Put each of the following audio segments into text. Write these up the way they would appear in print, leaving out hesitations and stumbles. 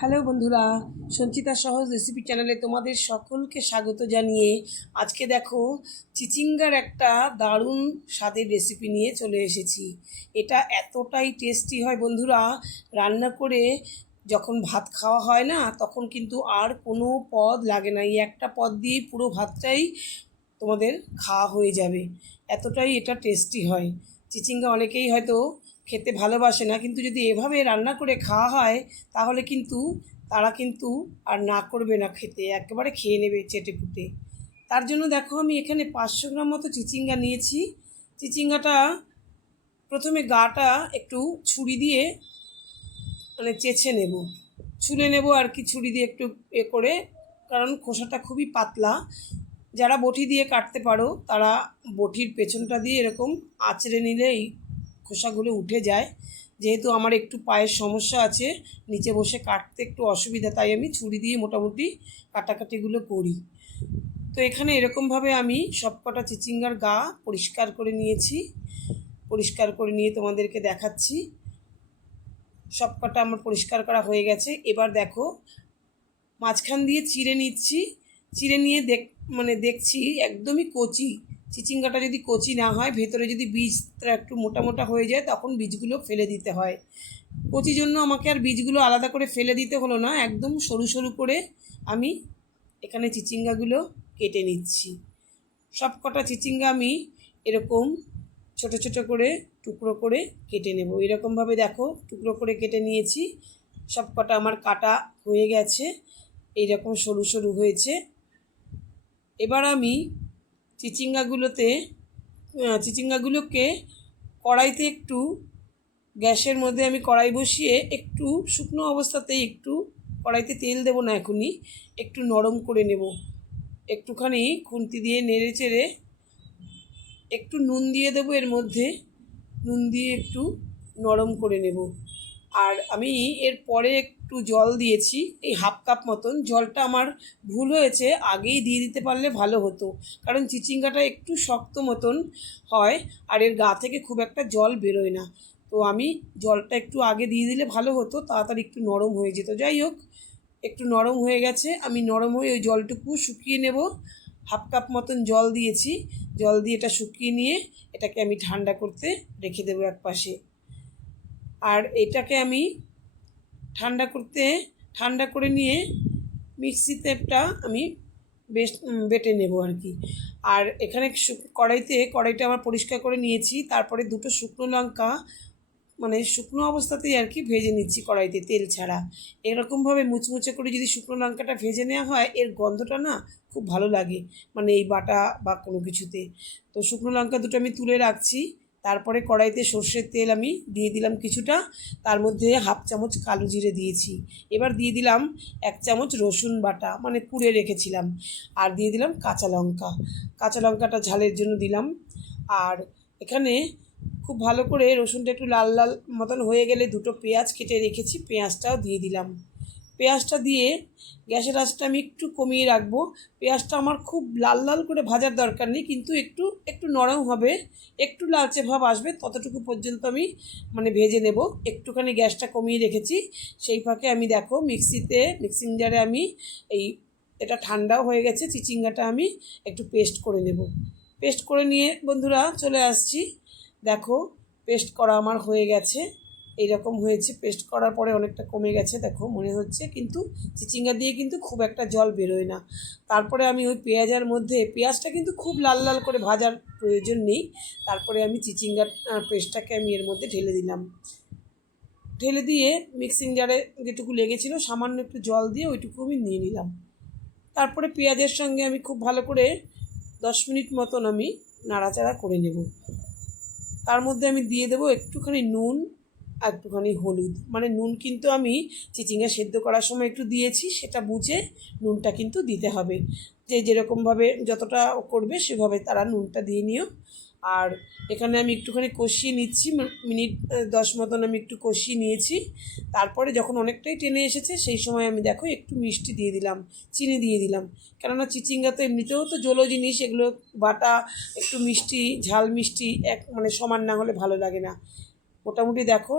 Hello বন্ধুরা, সঞ্চিতা সহজ recipe চ্যানেলে তোমাদের সকলকে স্বাগত জানিয়ে আজকে দেখো চিচিঙ্গার একটা দারুণ স্বাদের রেসিপি নিয়ে চলে এসেছি। এটা এতটাই টেস্টি হয় বন্ধুরা, রান্না করে যখন ভাত খাওয়া হয় না তখন কিন্তু আর কোনো পদ লাগে না, এই একটা পদ দিয়েই পুরো ভাতটাই তোমাদের খাওয়া হয়ে যাবে। এতটাই এটা টেস্টি হয়। চিচিঙ্গা অনেকেই হয়তো খেতে ভালোবাসে না, কিন্তু যদি এভাবে রান্না করে খাওয়া হয় তাহলে কিন্তু তারা কিন্তু আর না করবে না খেতে, একেবারে খেয়ে নেবে চেটেপুটে। তার জন্য দেখো আমি এখানে 500 গ্রাম মতো চিচিঙ্গা নিয়েছি। চিচিঙ্গাটা প্রথমে গাটা একটু ছুরি দিয়ে চেঁচে নেব, ছুলে নেব আর কি, ছুরি দিয়ে একটু করে, কারণ খোসাটা খুবই পাতলা। যারা বটি দিয়ে কাটতে পারো তারা বটির পেছনটা দিয়ে এরকম আঁচড়ে নিলেই খোসাগুলো উঠে যায়। যেহেতু আমার একটু পায়ের সমস্যা আছে, নিচে বসে কাটতে একটু অসুবিধা, তাই আমি ছুরি দিয়ে মোটামুটি কাটাকাটিগুলো করি। তো এখানে এরকমভাবে আমি সবকটা চিচিঙ্গার গা পরিষ্কার করে নিয়েছি। পরিষ্কার করে নিয়ে তোমাদেরকে দেখাচ্ছি। সবকটা আমার পরিষ্কার করা হয়ে গেছে। এবার দেখো মাঝখান দিয়ে চিড়ে নিচ্ছি। চিড়ে নিয়ে দেখছি একদমই কচি। চিচিঙ্গাটা যদি কচি না হয়, ভেতরে যদি বীজটা একটু মোটা মোটা হয়ে যায় তখন বীজগুলো ফেলে দিতে হয়। কচি জন্য আমাকে আর বীজগুলো আলাদা করে ফেলে দিতে হলো না, একদম সরু সরু করে আমি এখানে চিচিঙ্গাগুলো কেটে নিচ্ছি। সব কটা চিচিঙ্গা আমি এরকম ছোট ছোট করে টুকরো করে কেটে নেব। এরকমভাবে দেখো টুকরো করে কেটে নিয়েছি। সব কটা আমার কাটা হয়ে গেছে, এইরকম সরু সরু হয়েছে। এবার আমি চিচিঙ্গাগুলোকে কড়াইতে একটু, গ্যাসের মধ্যে আমি কড়াই বসিয়ে একটু শুকনো অবস্থাতেই, একটু কড়াইতে তেল দেবো না এখনই, একটু নরম করে নেব। একটুখানি খুন্তি দিয়ে নেড়ে চেড়ে একটু নুন দিয়ে দেবো এর মধ্যে, নুন দিয়ে একটু নরম করে নেব। আর আমি এর পরে একটু জল দিয়েছি, এই হাফ কাপ মতন। জলটা আমার ভুল হয়েছে, আগেই দিয়ে দিতে পারলে ভালো হতো, কারণ চিচিঙ্গাটা একটু শক্ত মতন হয় আর এর গা থেকে খুব একটা জল বেরোয় না। তো আমি জলটা একটু আগে দিয়ে দিলে ভালো হতো, তাড়াতাড়ি একটু নরম হয়ে যেত। যাই হোক, একটু নরম হয়ে গেছে। আমি নরম হয়ে ওই জলটুকু শুকিয়ে নেব। হাফ কাপ মতন জল দিয়েছি। জল দিয়ে এটা শুকিয়ে নিয়ে এটাকে আমি ঠান্ডা করতে রেখে দেবো এক পাশে। আর এটাকে আমি ঠান্ডা করে নিয়ে মিক্সিতে একটা আমি বেটে নেব আর কি। আর এখানে কড়াইটা আমার পরিষ্কার করে নিয়েছি। তারপরে দুটো শুকনো লঙ্কা শুকনো অবস্থাতেই আর কি ভেজে নিচ্ছি কড়াইতে, তেল ছাড়া। এরকমভাবে মুচমুচে করে যদি শুকনো লঙ্কাটা ভেজে নেওয়া হয়, এর গন্ধটা না খুব ভালো লাগে, এই বাটা বা কোনো কিছুতে। তো শুকনো লঙ্কা দুটো আমি তুলে রাখছি। তারপরে কড়াইতে সর্ষের তেল আমি দিয়ে দিলাম কিছুটা, তার মধ্যে হাফ চামচ কালো জিরে দিয়েছি। এবার দিয়ে দিলাম 1 চামচ রসুন বাটা, কুড়ে রেখেছিলাম। আর দিয়ে দিলাম কাঁচা লঙ্কাটা ঝালের জন্য দিলাম। আর এখানে খুব ভালো করে রসুনটা একটু লাল লাল মতন হয়ে গেলে দুটো পেঁয়াজ কেটে রেখেছি, পেঁয়াজটাও দিয়ে দিলাম। পেঁয়াজটা দিয়ে গ্যাসের আঁচটা আমি একটু কমিয়ে রাখবো। পেঁয়াজটা আমার খুব লাল লাল করে ভাজার দরকার নেই, কিন্তু একটু একটু নরম হবে, একটু লালচে ভাব আসবে ততটুকু পর্যন্ত আমি ভেজে নেব। একটুখানি গ্যাসটা কমিয়ে রেখেছি। সেই ফাঁকে আমি দেখো মিক্সিং জারে আমি এটা ঠান্ডাও হয়ে গেছে, চিচিঙ্গাটা আমি একটু পেস্ট করে নেব। পেস্ট করে নিয়ে বন্ধুরা চলে আসছি। দেখো পেস্ট করা আমার হয়ে গেছে, এইরকম হয়েছে। পেস্ট করার পরে অনেকটা কমে গেছে দেখো মনে হচ্ছে, কিন্তু চিচিঙ্গা দিয়ে কিন্তু খুব একটা জল বেরোয় না। তারপরে আমি ওই পেঁয়াজটা কিন্তু খুব লাল লাল করে ভাজার প্রয়োজন নেই। তারপরে আমি চিচিঙ্গার পেস্টটাকে আমি এর মধ্যে ঢেলে দিয়ে মিক্সিং জারে যেটুকু লেগেছিলো সামান্য একটু জল দিয়ে ওইটুকু আমি নিয়ে নিলাম। তারপরে পেঁয়াজের সঙ্গে আমি খুব ভালো করে 10 মিনিট মতন আমি নাড়াচাড়া করে নেব। তার মধ্যে আমি দিয়ে দেবো একটুখানি নুন আর একটুখানি হলুদ। নুন কিন্তু আমি চিচিঙ্গা সেদ্ধ করার সময় একটু দিয়েছি, সেটা বুঝে নুনটা কিন্তু দিতে হবে। যেরকমভাবে যতটা করবে সেভাবে তারা নুনটা দিয়ে নিও। আর এখানে আমি একটুখানি কষিয়ে নিচ্ছি, মিনিট 10 মতন আমি একটু কষিয়ে নিয়েছি। তারপরে যখন অনেকটাই টেনে এসেছে সেই সময় আমি দেখো একটু মিষ্টি দিয়ে দিলাম, চিনি দিয়ে দিলাম। কেননা চিচিঙ্গা তো এমনিতেও তো জলো জিনিস, এগুলো বাটা একটু মিষ্টি ঝাল মিষ্টি সমান না হলে ভালো লাগে না। মোটামুটি দেখো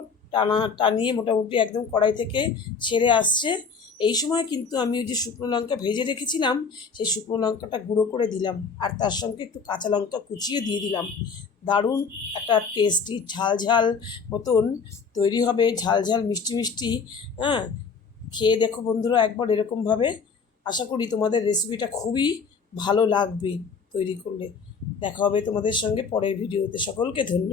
টানিয়ে মোটামুটি একদম কড়াই থেকে ছেড়ে আসছে। এই সময় কিন্তু আমি ওই যে শুকনো লঙ্কা ভেজে রেখেছিলাম সেই শুকনো লঙ্কাটা গুঁড়ো করে দিলাম, আর তার সঙ্গে একটু কাঁচা লঙ্কা কুচিয়ে দিয়ে দিলাম। দারুণ একটা টেস্টি ঝাল ঝাল মতন তৈরি হবে, ঝাল ঝাল মিষ্টি মিষ্টি। হ্যাঁ, খেয়ে দেখো বন্ধুরা একবার এরকমভাবে। আশা করি তোমাদের রেসিপিটা খুবই ভালো লাগবে তৈরি করলে। দেখা হবে তোমাদের সঙ্গে পরের ভিডিওতে। সকলকে ধন্যবাদ।